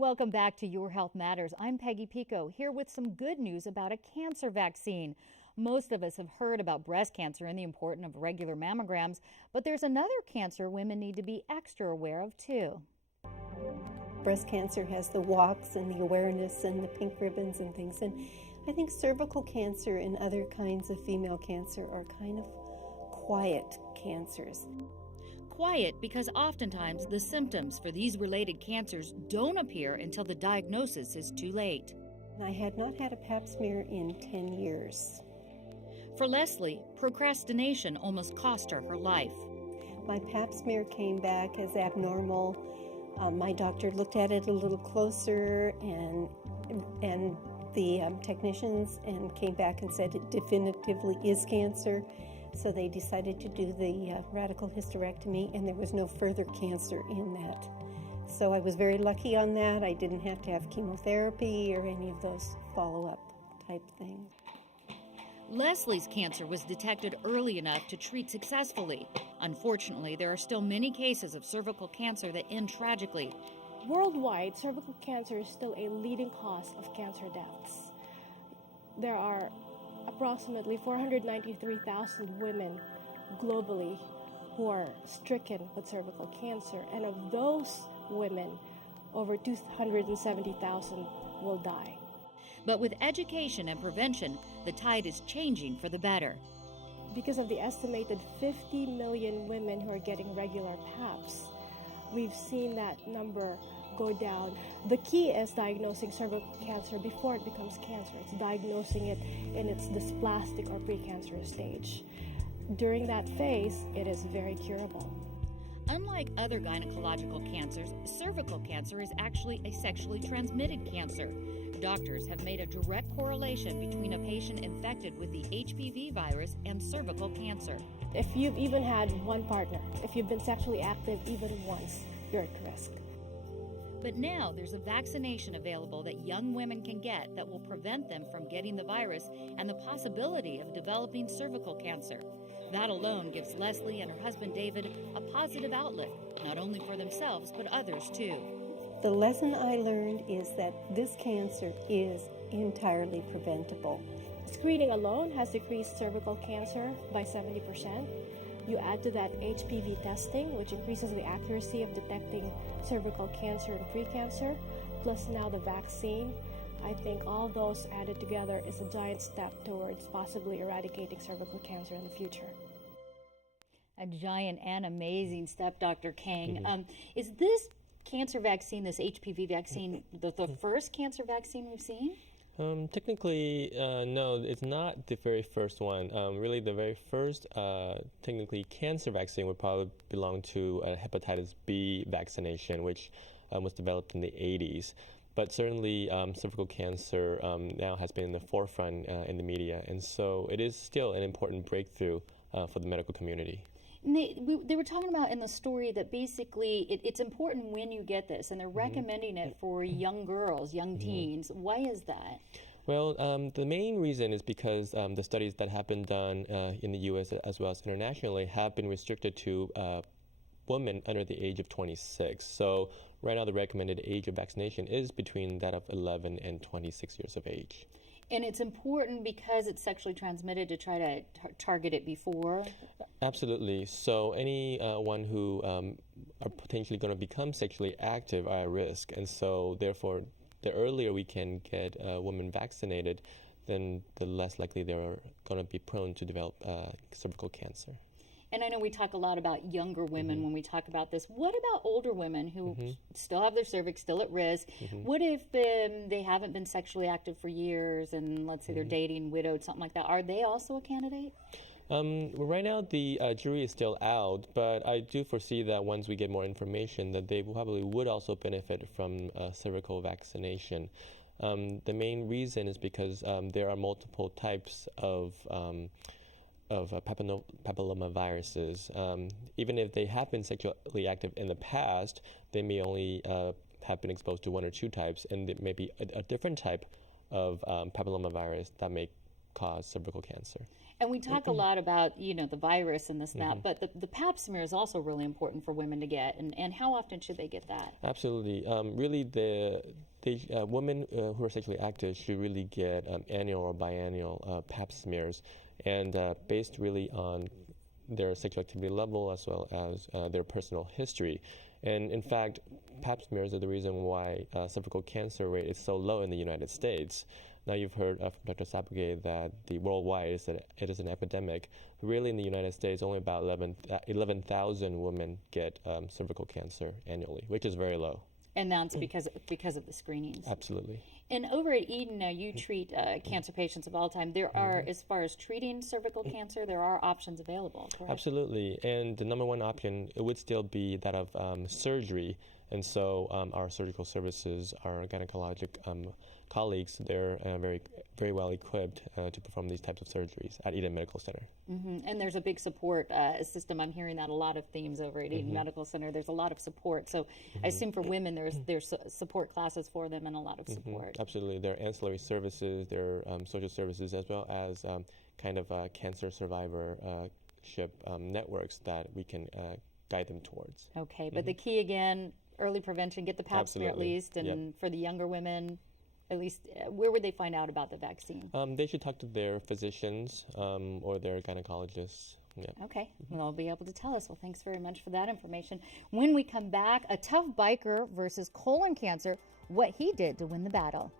Welcome back to Your Health Matters. I'm Peggy Pico, here with some good news about a cancer vaccine. Most of us have heard about breast cancer and the importance of regular mammograms, but there's another cancer women need to be extra aware of too. Breast cancer has the walks and the awareness and the pink ribbons and things, and I think cervical cancer and other kinds of female cancer are kind of quiet cancers. Quiet because oftentimes the symptoms for these related cancers don't appear until the diagnosis is too late. I had not had a pap smear in 10 years. For Leslie, procrastination almost cost her life. My pap smear came back as abnormal. My doctor looked at it a little closer, and the technicians came back and said it definitively is cancer. So they decided to do the radical hysterectomy, and there was no further cancer in that. So I was very lucky on that. I didn't have to have chemotherapy or any of those follow-up type things. Leslie's cancer was detected early enough to treat successfully. Unfortunately, there are still many cases of cervical cancer that end tragically. Worldwide, cervical cancer is still a leading cause of cancer deaths. There are approximately 493,000 women globally who are stricken with cervical cancer, and of those women, over 270,000 will die. But with education and prevention, the tide is changing for the better. Because of the estimated 50 million women who are getting regular PAPs, we've seen that number go down. The key is diagnosing cervical cancer before it becomes cancer. It's diagnosing it in its dysplastic or precancerous stage. During that phase, it is very curable. Unlike other gynecological cancers, cervical cancer is actually a sexually transmitted cancer. Doctors have made a direct correlation between a patient infected with the HPV virus and cervical cancer. If you've even had one partner, if you've been sexually active even once, you're at risk. But now there's a vaccination available that young women can get that will prevent them from getting the virus and the possibility of developing cervical cancer. That alone gives Leslie and her husband David a positive outlook, not only for themselves but others too. The lesson I learned is that this cancer is entirely preventable. Screening alone has decreased cervical cancer by 70%. You add to that HPV testing, which increases the accuracy of detecting cervical cancer and precancer, plus now the vaccine. I think all those added together is a giant step towards possibly eradicating cervical cancer in the future. A giant and amazing step, Dr. Kang. Is this cancer vaccine, this HPV vaccine, the first cancer vaccine we've seen? Technically, no, it's not the very first one. Really, the very first, technically, cancer vaccine would probably belong to a hepatitis B vaccination, which was developed in the 80s. But certainly, cervical cancer now has been in the forefront in the media, and so it is still an important breakthrough for the medical community. And they were talking about in the story that basically it's important when you get this, and they're recommending it for young girls, young teens. Why is that? Well, the main reason is because the studies that have been done in the U.S. as well as internationally have been restricted to women under the age of 26. So right now the recommended age of vaccination is between that of 11 and 26 years of age. And it's important because it's sexually transmitted to try to target it before? Absolutely. So anyone who are potentially going to become sexually active are at risk. And so therefore, the earlier we can get women vaccinated, then the less likely they're going to be prone to develop cervical cancer. And I know we talk a lot about younger women when we talk about this. What about older women who still have their cervix, still at risk? What if they haven't been sexually active for years and let's say they're dating, widowed, something like that? Are they also a candidate? Right now the jury is still out, but I do foresee that once we get more information that they probably would also benefit from cervical vaccination. The main reason is because there are multiple types of papillomaviruses. Even if they have been sexually active in the past, they may only have been exposed to one or two types, and it may be a different type of papillomavirus that may cause cervical cancer. And we talk a lot about, the virus and this and that, but the pap smear is also really important for women to get. And how often should they get that? Absolutely. Really, women who are sexually active should really get annual or biannual pap smears, and based really on their sexual activity level as well as their personal history. And in fact, pap smears are the reason why cervical cancer rate is so low in the United States. Now you've heard from Dr. Sapage that the worldwide it is an epidemic. Really, in the United States, only about 11,000 women get cervical cancer annually, which is very low. And that's because of the screenings. Absolutely. And over at Eden now, you treat cancer patients of all time. There are, as far as treating cervical cancer, there are options available, correct? Absolutely. And the number one option, it would still be that of surgery. And so our surgical services, our gynecologic colleagues, they're very well equipped to perform these types of surgeries at Eden Medical Center. And there's a big support system. I'm hearing that a lot of themes over at Eden Medical Center. There's a lot of support. So I assume for women, there's support classes for them and a lot of support. Absolutely. There are ancillary services, there are social services, as well as kind of cancer survivorship networks that we can guide them towards. Okay, but the key again, early prevention, get the pap smear at least, and for the younger women, at least, where would they find out about the vaccine? They should talk to their physicians or their gynecologists. Yeah. Okay, well, they'll be able to tell us. Well, thanks very much for that information. When we come back, a tough biker versus colon cancer, what he did to win the battle.